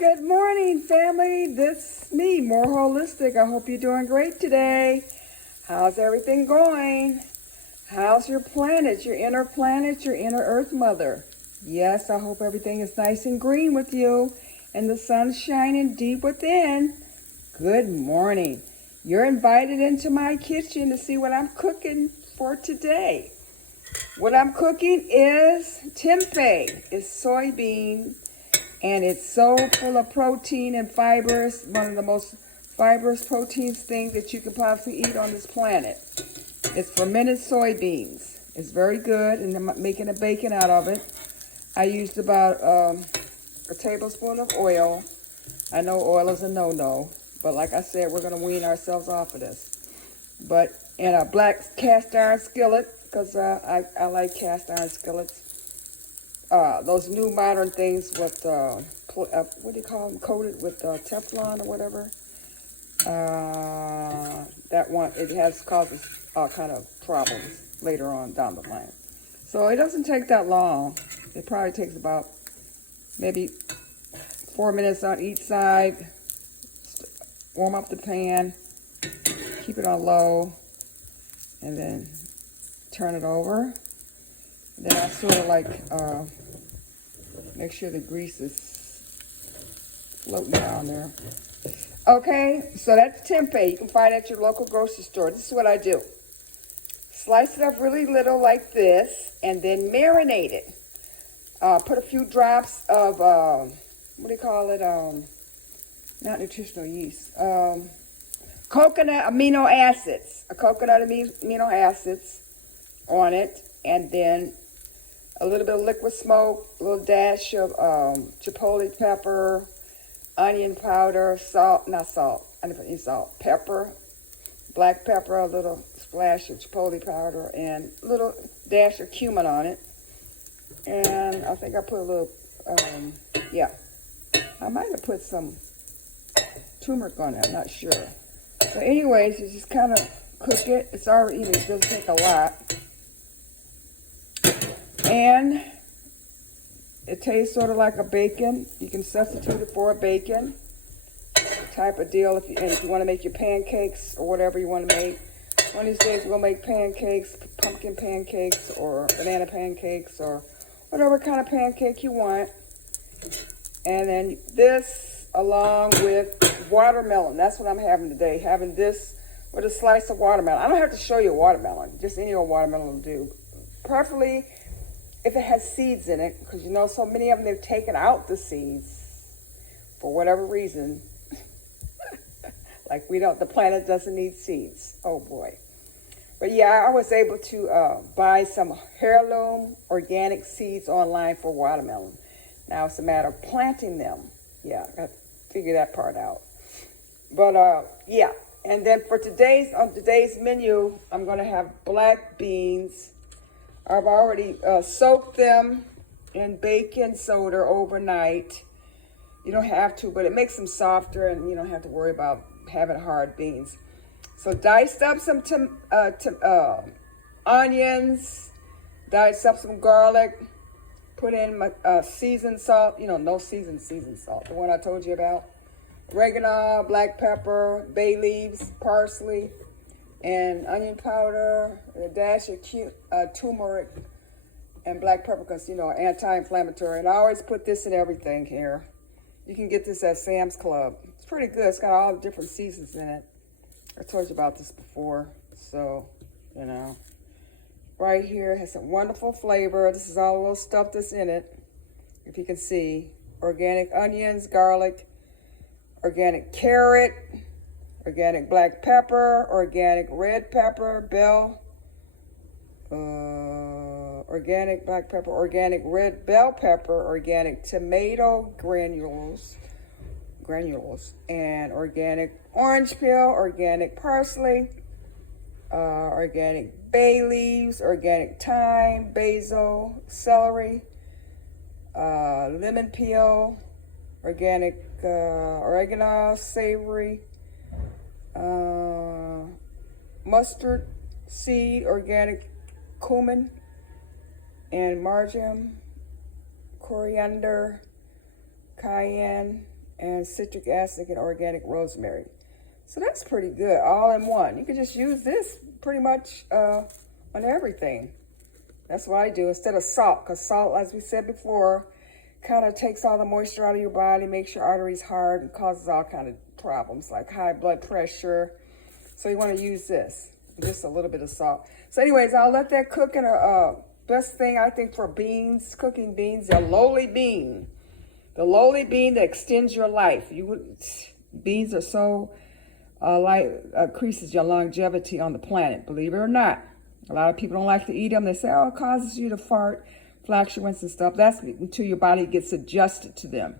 Good morning, family. This is me, More Holistic. I hope you're doing great today. How's everything going? How's your planet, your inner Earth Mother? Yes, I hope everything is nice and green with you and the sun's shining deep within. Good morning. You're invited into my kitchen to see what I'm cooking for today. What I'm cooking is tempeh. It's soybean. And it's so full of protein and fibers, one of the most fibrous proteins things that you can possibly eat on this planet. It's fermented soybeans. It's very good, and I'm making a bacon out of it. I used about a tablespoon of oil. I know oil is a no-no, but like I said, we're going to wean ourselves off of this. But in a black cast iron skillet, because I like cast iron skillets. Those new modern things with, what do you call them, coated with Teflon or whatever. That one, it causes all kind of problems later on down the line. So it doesn't take that long. It probably takes about maybe 4 minutes on each side. Warm up the pan, keep it on low, and then turn it over. Then I sort of like make sure the grease is floating down there. Okay, so that's tempeh. You can find it at your local grocery store. This is what I do. Slice it up really little like this, and then marinate it. Put a few drops of, what do you call it? Not nutritional yeast. Coconut amino acids. Coconut amino acids on it, and then a little bit of liquid smoke, a little dash of chipotle pepper, onion powder, salt, not salt, I didn't put any salt, pepper, black pepper, a little splash of chipotle powder, and a little dash of cumin on it. And I think I put a little, I might have put some turmeric on it, I'm not sure. But anyways, you just kind of cook it. It's already, it doesn't take a lot. And it tastes sort of like a bacon. You can substitute it for a bacon type of deal. If you want to make your pancakes or whatever you want to make. One of these days we'll make pancakes, pumpkin pancakes or banana pancakes or whatever kind of pancake you want. And then this along with watermelon. That's what I'm having today. Having this with a slice of watermelon. I don't have to show you a watermelon. Just any old watermelon will do. Preferably if it has seeds in it, because you know so many of them, they've taken out the seeds for whatever reason. Like the planet doesn't need seeds. Oh boy. But yeah, I was able to buy some heirloom organic seeds online for watermelon. Now it's a matter of planting them. Yeah, I got to figure that part out. But yeah, and then for today's menu, I'm going to have black beans. I've already soaked them in baking soda overnight. You don't have to, but it makes them softer and you don't have to worry about having hard beans. So diced up some onions, diced up some garlic, put in my seasoned salt, no seasoned salt, the one I told you about. Oregano, black pepper, bay leaves, parsley, and onion powder, a dash of turmeric, and black pepper because, anti-inflammatory. And I always put this in everything here. You can get this at Sam's Club. It's pretty good. It's got all the different seasons in it. I told you about this before. So, right here has some wonderful flavor. This is all the little stuff that's in it. If you can see, organic onions, garlic, organic carrot, organic black pepper, organic red pepper, organic black pepper, organic red bell pepper, organic tomato granules, and organic orange peel, organic parsley, organic bay leaves, organic thyme, basil, celery, lemon peel, organic oregano, savory, mustard seed, organic cumin, and marjoram, coriander, cayenne, and citric acid and organic rosemary. So that's pretty good, all in one. You can just use this pretty much on everything. That's what I do instead of salt, because salt, as we said before, kind of takes all the moisture out of your body, makes your arteries hard, and causes all kind of problems like high blood pressure. So you want to use this, just a little bit of salt. So anyways, I'll let that cook in best thing I think for beans, cooking beans, the lowly bean. The lowly bean that extends your life. Beans are so increases your longevity on the planet, believe it or not. A lot of people don't like to eat them. They say, oh, it causes you to fart, flatulence and stuff. That's until your body gets adjusted to them.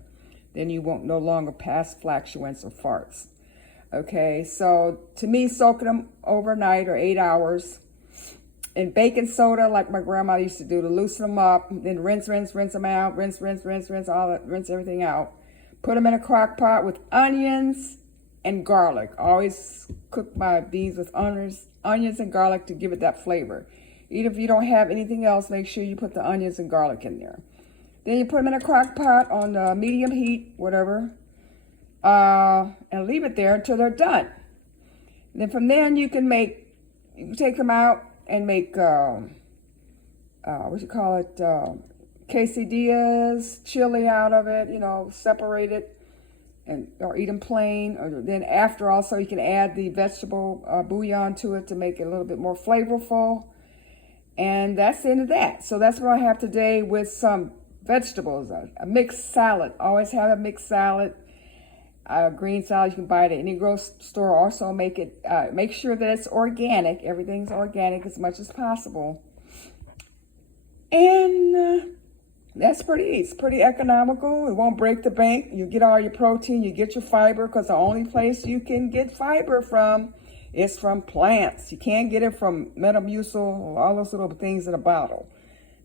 Then you won't no longer pass flatulence or farts. Okay, so to me, soaking them overnight or 8 hours in baking soda, like my grandma used to do, to loosen them up, then rinse them out, rinse everything out. Put them in a crock pot with onions and garlic. Always cook my beans with onions and garlic to give it that flavor. Even if you don't have anything else, make sure you put the onions and garlic in there. Then you put them in a crock pot on medium heat, whatever, and leave it there until they're done. And then from there you can take them out and make quesadillas, chili out of it, separate it or eat them plain. Or then after also you can add the vegetable bouillon to it to make it a little bit more flavorful. And that's the end of that. So that's what I have today with some vegetables, a mixed salad. Always have a mixed salad. Green salad, you can buy it at any grocery store. Also make sure that it's organic. Everything's organic as much as possible. And that's it's pretty economical. It won't break the bank. You get all your protein, you get your fiber, because the only place you can get fiber from is from plants. You can't get it from Metamucil or all those little things in a bottle.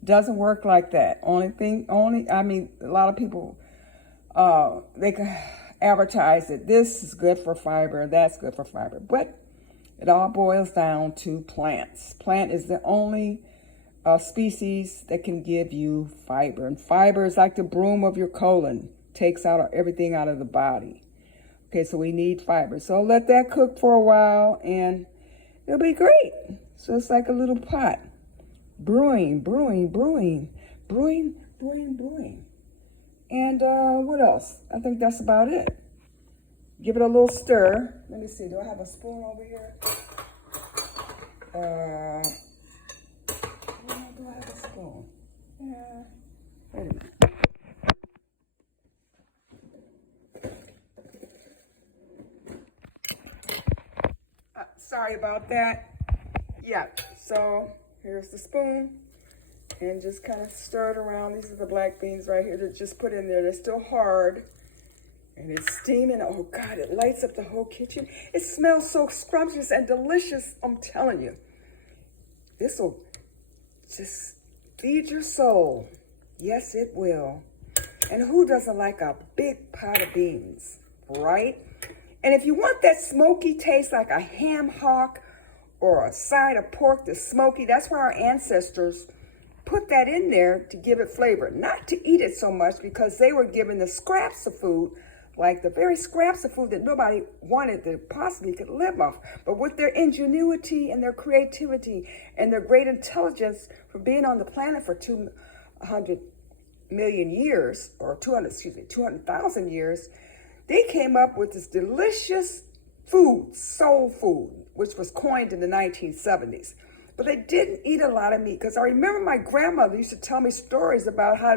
Doesn't work like that. A lot of people, they can advertise that this is good for fiber, that's good for fiber, but it all boils down to plants. Plant is the only species that can give you fiber, and fiber is like the broom of your colon, takes out everything out of the body. Okay, so we need fiber. So let that cook for a while and it'll be great. So it's like a little pot, brewing. And what else? I think that's about it. Give it a little stir. Let me see, do I have a spoon over here? Do I have a spoon? Yeah, wait a minute. Sorry about that. Yeah, so here's the spoon. And just kind of stir it around. These are the black beans right here that just put in there. They're still hard. And it's steaming. Oh, God, it lights up the whole kitchen. It smells so scrumptious and delicious, I'm telling you. This will just feed your soul. Yes, it will. And who doesn't like a big pot of beans, right? And if you want that smoky taste like a ham hock or a side of pork that's smoky, that's why our ancestors put that in there to give it flavor. Not to eat it so much, because they were given the scraps of food, like the very scraps of food that nobody wanted, that possibly could live off. But with their ingenuity and their creativity and their great intelligence for being on the planet for 200 million years, or 200,000 years, they came up with this delicious food, soul food, which was coined in the 1970s. But they didn't eat a lot of meat, because I remember my grandmother used to tell me stories about how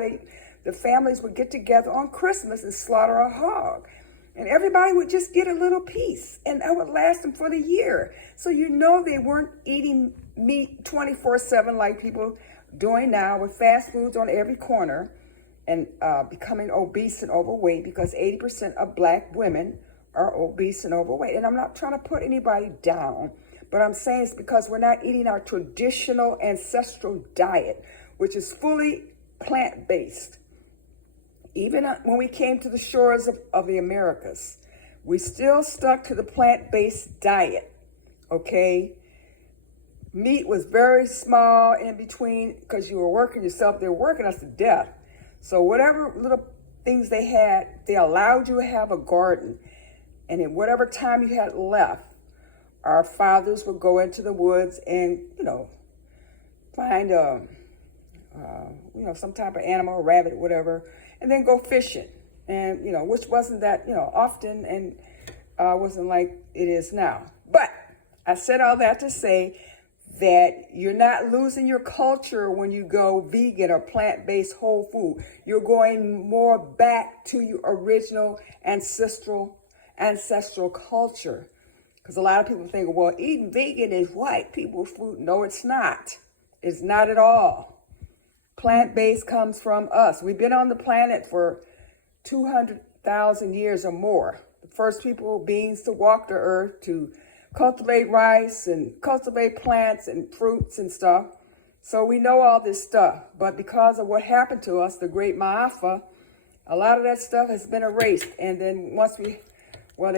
the families would get together on Christmas and slaughter a hog. And everybody would just get a little piece, and that would last them for the year. So they weren't eating meat 24/7 like people doing now, with fast foods on every corner, and becoming obese and overweight, because 80% of black women are obese and overweight. And I'm not trying to put anybody down, but I'm saying it's because we're not eating our traditional ancestral diet, which is fully plant-based. Even when we came to the shores of the Americas, we still stuck to the plant-based diet, okay? Meat was very small in between, because you were working yourself. They were working us to death. So whatever little things they had, they allowed you to have a garden. And in whatever time you had left, our fathers would go into the woods and, find some type of animal, a rabbit, whatever, and then go fishing. And, which wasn't that, often, and wasn't like it is now. But I said all that to say that you're not losing your culture when you go vegan or plant-based whole food. You're going more back to your original ancestral culture. Because a lot of people think, well, eating vegan is white people's food. No, it's not. It's not at all. Plant-based comes from us. We've been on the planet for 200,000 years or more. The first beings to walk the earth, to cultivate rice and cultivate plants and fruits and stuff. So we know all this stuff. But because of what happened to us, the Great Maafa, a lot of that stuff has been erased. And then once they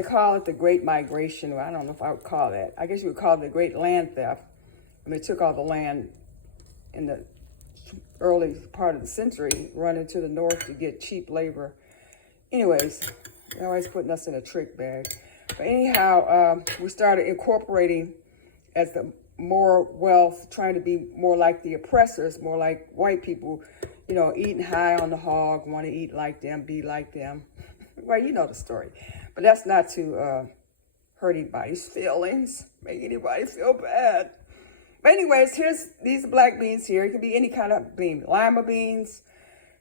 call it the Great Migration. I don't know if I would call that. I guess you would call it the Great Land Theft. And they took all the land in the early part of the century, running to the north to get cheap labor. Anyways, they're always putting us in a trick bag. But anyhow, we started incorporating as the more wealth, trying to be more like the oppressors, more like white people, eating high on the hog, want to eat like them, be like them. Well, you know the story. But that's not to hurt anybody's feelings, make anybody feel bad. But anyways, these black beans here. It can be any kind of bean. Lima beans,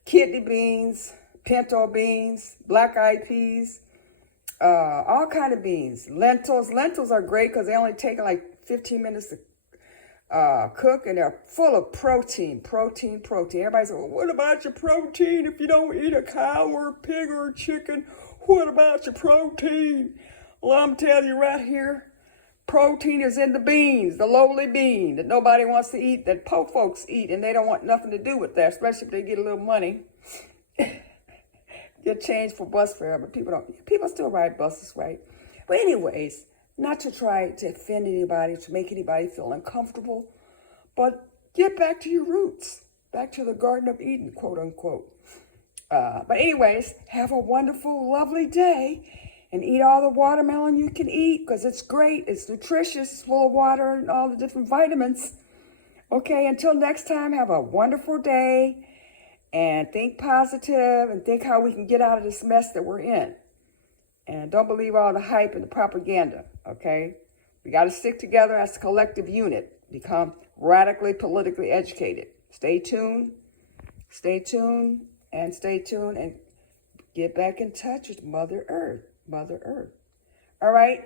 kidney beans, pinto beans, black-eyed peas, all kind of beans. Lentils. Lentils are great because they only take like 15 minutes to cook, and they're full of protein. Everybody's saying, well, what about your protein if you don't eat a cow or a pig or a chicken? What about your protein? Well, I'm telling you right here, protein is in the beans, the lowly bean that nobody wants to eat, that poor folks eat, and they don't want nothing to do with that, especially if they get a little money. Get change for bus fare, but people still ride buses, right? But anyways, not to try to offend anybody, to make anybody feel uncomfortable, but get back to your roots, back to the Garden of Eden, quote unquote. But anyways, have a wonderful, lovely day, and eat all the watermelon you can eat, because it's great, it's nutritious, it's full of water and all the different vitamins. Okay, until next time, have a wonderful day, and think positive, and think how we can get out of this mess that we're in. And don't believe all the hype and the propaganda, okay? We got to stick together as a collective unit, become radically politically educated. Stay tuned, and get back in touch with Mother Earth. All right?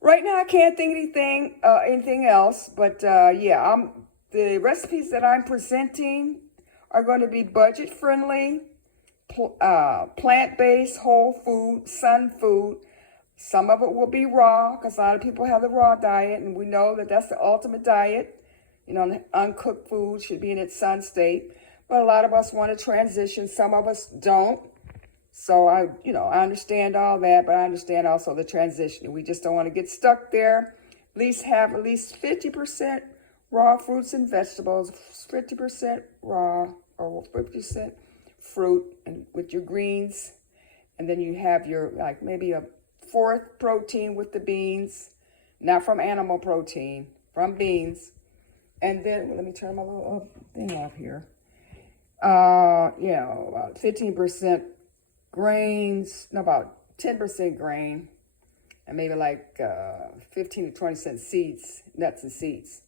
Right now, I can't think anything else, but the recipes that I'm presenting are going to be budget-friendly, plant-based, whole food, sun food. Some of it will be raw, because a lot of people have the raw diet, and we know that that's the ultimate diet. Uncooked food should be in its sun state. But a lot of us want to transition. Some of us don't. So I understand all that, but I understand also the transition. We just don't want to get stuck there. Have at least 50% raw fruits and vegetables, 50% raw or 50% fruit, and with your greens. And then you have your, maybe a fourth protein with the beans, not from animal protein, from beans. And then, let me turn my little thing off here. About 15% grains, about 10% grain, and maybe 15 to 20 cent seeds, nuts and seeds.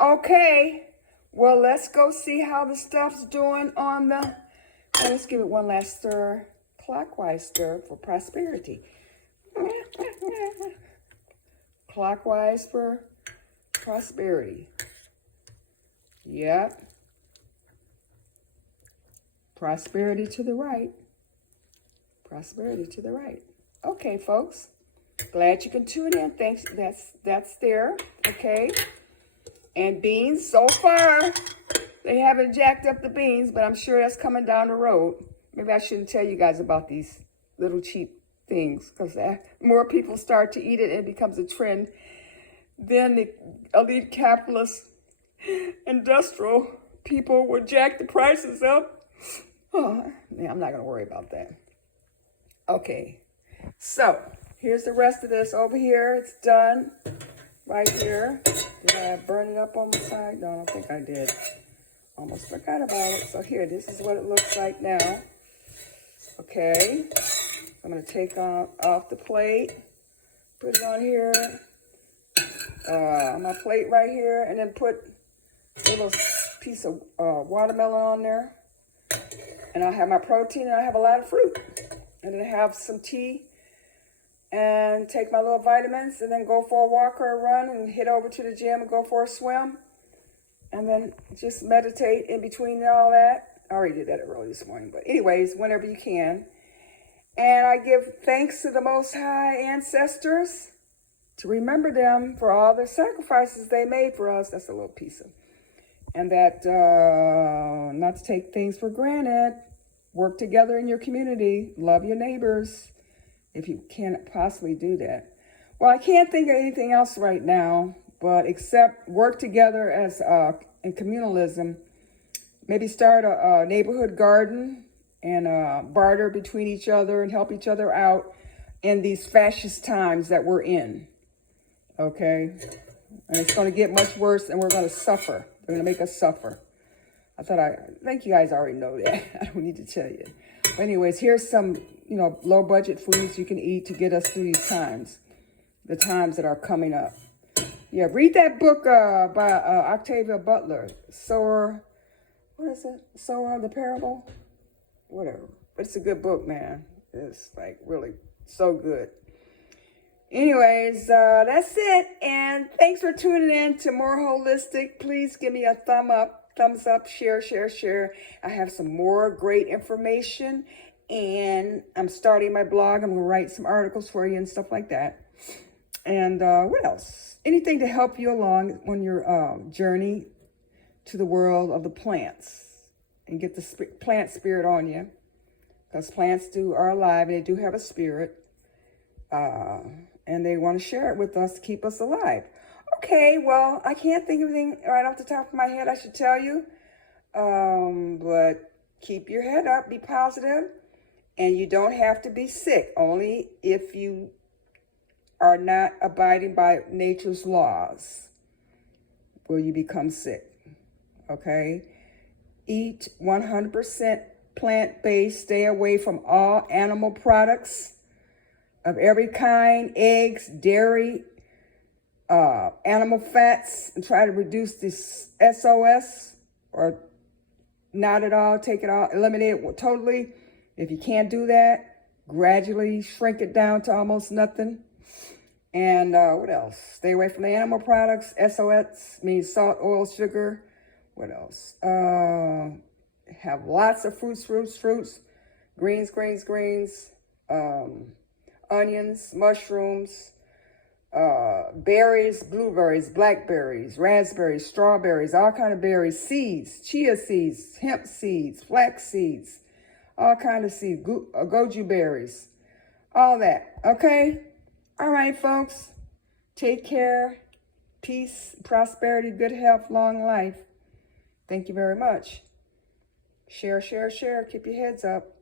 Okay, well, let's go see how the stuff's doing on the, let's give it one last stir, clockwise stir for prosperity. Clockwise for prosperity. Yep. Prosperity to the right. Prosperity to the right. Okay, folks. Glad you can tune in. Thanks. That's there. Okay. And beans, so far, they haven't jacked up the beans, but I'm sure that's coming down the road. Maybe I shouldn't tell you guys about these little cheap things, because more people start to eat it and it becomes a trend. Then the elite capitalist industrial people would jack the prices up. Oh, yeah, I'm not going to worry about that. Okay, so here's the rest of this over here. It's done right here. Did I burn it up on the side? No, I don't think I did. Almost forgot about it. So here, this is what it looks like now. Okay, I'm going to take off the plate, put it on here, on my plate right here, and then put a little piece of watermelon on there. And I'll have my protein, and I have a lot of fruit. And then have some tea, and take my little vitamins, and then go for a walk or a run, and head over to the gym and go for a swim. And then just meditate in between all that. I already did that early this morning, but anyways, whenever you can. And I give thanks to the Most High ancestors to remember them for all the sacrifices they made for us. That's a little piece of. And that not to take things for granted. Work together in your community. Love your neighbors if you can possibly do that. Well, I can't think of anything else right now, but except work together as in communalism. Maybe start a neighborhood garden and barter between each other and help each other out in these fascist times that we're in. Okay? And it's going to get much worse, and we're going to suffer. They're going to make us suffer. I think you guys already know that. I don't need to tell you. But anyways, here's some, low budget foods you can eat to get us through these times. The times that are coming up. Yeah, read that book by Octavia Butler. Sower of the Parable? Whatever. But it's a good book, man. It's like really so good. Anyways, that's it. And thanks for tuning in to More Holistic. Please give me a thumbs up, share. I have some more great information. And I'm starting my blog. I'm going to write some articles for you and stuff like that. And what else? Anything to help you along on your journey to the world of the plants. And get the plant spirit on you. Because plants are alive and they do have a spirit. And they want to share it with us to keep us alive. Okay, well, I can't think of anything right off the top of my head I should tell you. But keep your head up, be positive, and you don't have to be sick. Only if you are not abiding by nature's laws will you become sick. Okay? Eat 100% plant-based. Stay away from all animal products of every kind, eggs, dairy, animal fats, and try to reduce this SOS, or not at all, take it all, eliminate it totally. If you can't do that, gradually shrink it down to almost nothing. And what else? Stay away from the animal products. SOS means salt, oil, sugar. What else? Have lots of fruits, greens, onions, mushrooms, berries, blueberries, blackberries, raspberries, strawberries, all kind of berries, seeds, chia seeds, hemp seeds, flax seeds, all kind of seeds, goji berries, all that. Okay? All right, folks. Take care. Peace, prosperity, good health, long life. Thank you very much. Share. Keep your heads up.